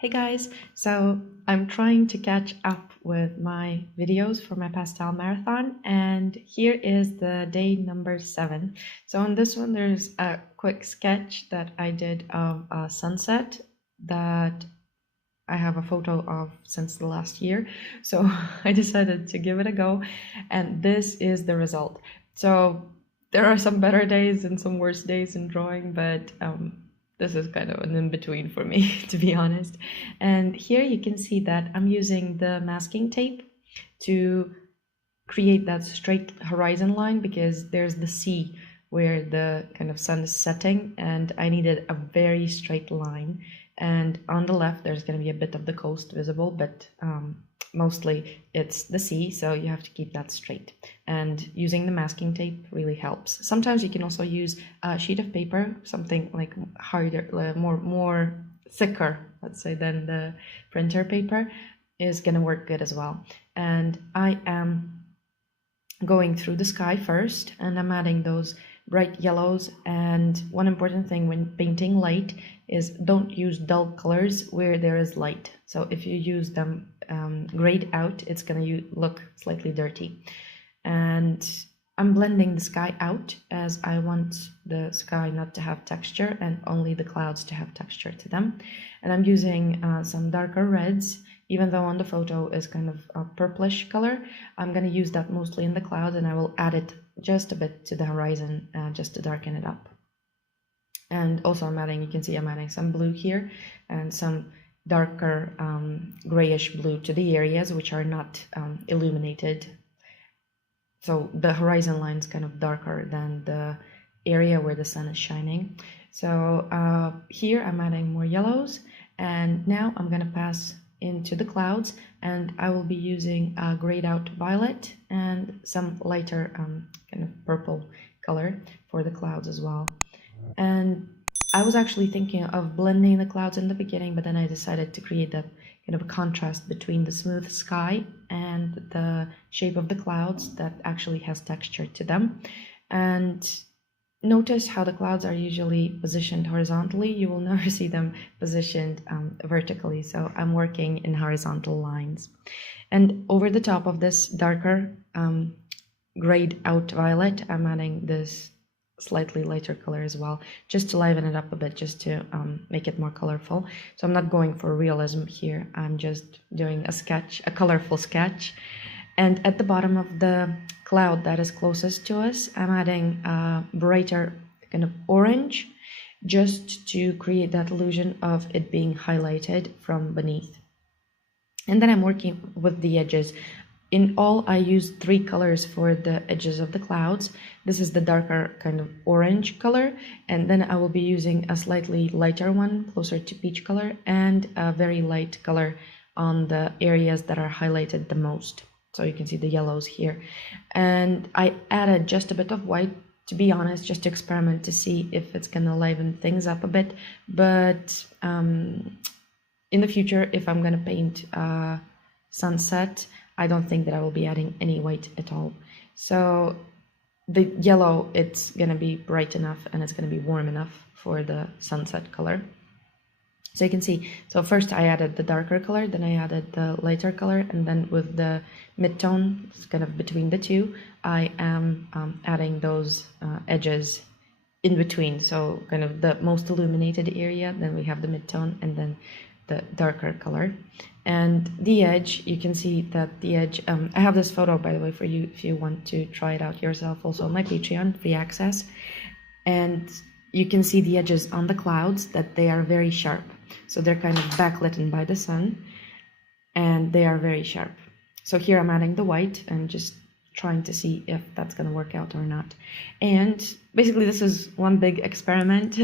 Hey guys, so I'm trying to catch up with my videos for my pastel marathon, and here is the day number 7. So on this one, there's a quick sketch that I did of a sunset that I have a photo of since the last year. So I decided to give it a go, and this is the result. So there are some better days and some worse days in drawing, but this is kind of an in-between for me, to be honest. And here you can see that I'm using the masking tape to create that straight horizon line because there's the sea where the kind of sun is setting, and I needed a very straight line. And on the left, there's going to be a bit of the coast visible, but mostly it's the sea, so you have to keep that straight. And using the masking tape really helps. Sometimes you can also use a sheet of paper, something like harder, more thicker, let's say, than the printer paper, is going to work good as well. And I am going through the sky first, and I'm adding those bright yellows. And one important thing when painting light is don't use dull colors where there is light. So if you use them grayed out, it's going to look slightly dirty. And I'm blending the sky out as I want the sky not to have texture and only the clouds to have texture to them. And I'm using some darker reds, even though on the photo is kind of a purplish color. I'm going to use that mostly in the clouds, and I will add it just a bit to the horizon just to darken it up. And also you can see I'm adding some blue here and some darker grayish blue to the areas which are not illuminated. So the horizon line is kind of darker than the area where the sun is shining. So here I'm adding more yellows, and now I'm going to pass into the clouds, and I will be using a grayed out violet and some lighter kind of purple color for the clouds as well. And I was actually thinking of blending the clouds in the beginning, but then I decided to create that kind of a contrast between the smooth sky and the shape of the clouds that actually has texture to them. And notice how the clouds are usually positioned horizontally. You will never see them positioned vertically. So I'm working in horizontal lines. And over the top of this darker grayed out violet, I'm adding this slightly lighter color as well, just to liven it up a bit, just to make it more colorful. So I'm not going for realism here. I'm just doing a sketch, a colorful sketch. And at the bottom of the cloud that is closest to us, I'm adding a brighter kind of orange, just to create that illusion of it being highlighted from beneath. And then I'm working with the edges. In all, I used 3 colors for the edges of the clouds. This is the darker kind of orange color, and then I will be using a slightly lighter one, closer to peach color, and a very light color on the areas that are highlighted the most. So you can see the yellows here. And I added just a bit of white, to be honest, just to experiment to see if it's gonna liven things up a bit. But in the future, if I'm gonna paint sunset, I don't think that I will be adding any white at all. So the yellow, it's gonna be bright enough and it's gonna be warm enough for the sunset color. So you can see, so first I added the darker color, then I added the lighter color, and then with the mid-tone, it's kind of between the two, I am adding those edges in between. So kind of the most illuminated area, then we have the mid-tone, and then the darker color. And the edge, you can see that the edge, I have this photo, by the way, for you if you want to try it out yourself, also on my Patreon, free access. And you can see the edges on the clouds, that they are very sharp. So they're kind of backlit by the sun, and they are very sharp. So here I'm adding the white and just trying to see if that's going to work out or not. And basically this is one big experiment.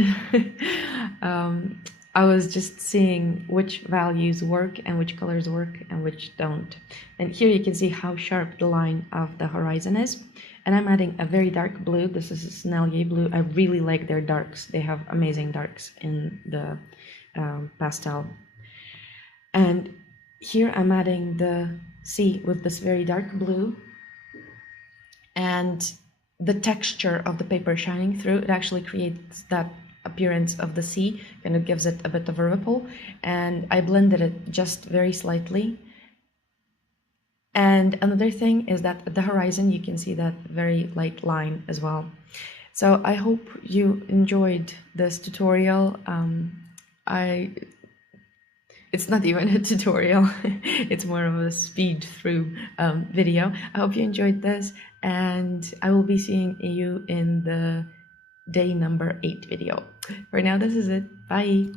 I was just seeing which values work and which colors work and which don't. And here you can see how sharp the line of the horizon is. And I'm adding a very dark blue. This is a Sennelier blue. I really like their darks. They have amazing darks in the pastel. And here I'm adding the sea with this very dark blue. And the texture of the paper shining through, it actually creates that appearance of the sea, kind of gives it a bit of a ripple, and I blended it just very slightly. And another thing is that at the horizon you can see that very light line as well. So I hope you enjoyed this tutorial. It's not even a tutorial, it's more of a speed through video. I hope you enjoyed this, and I will be seeing you in the day number 8 video. For now, this is it. Bye.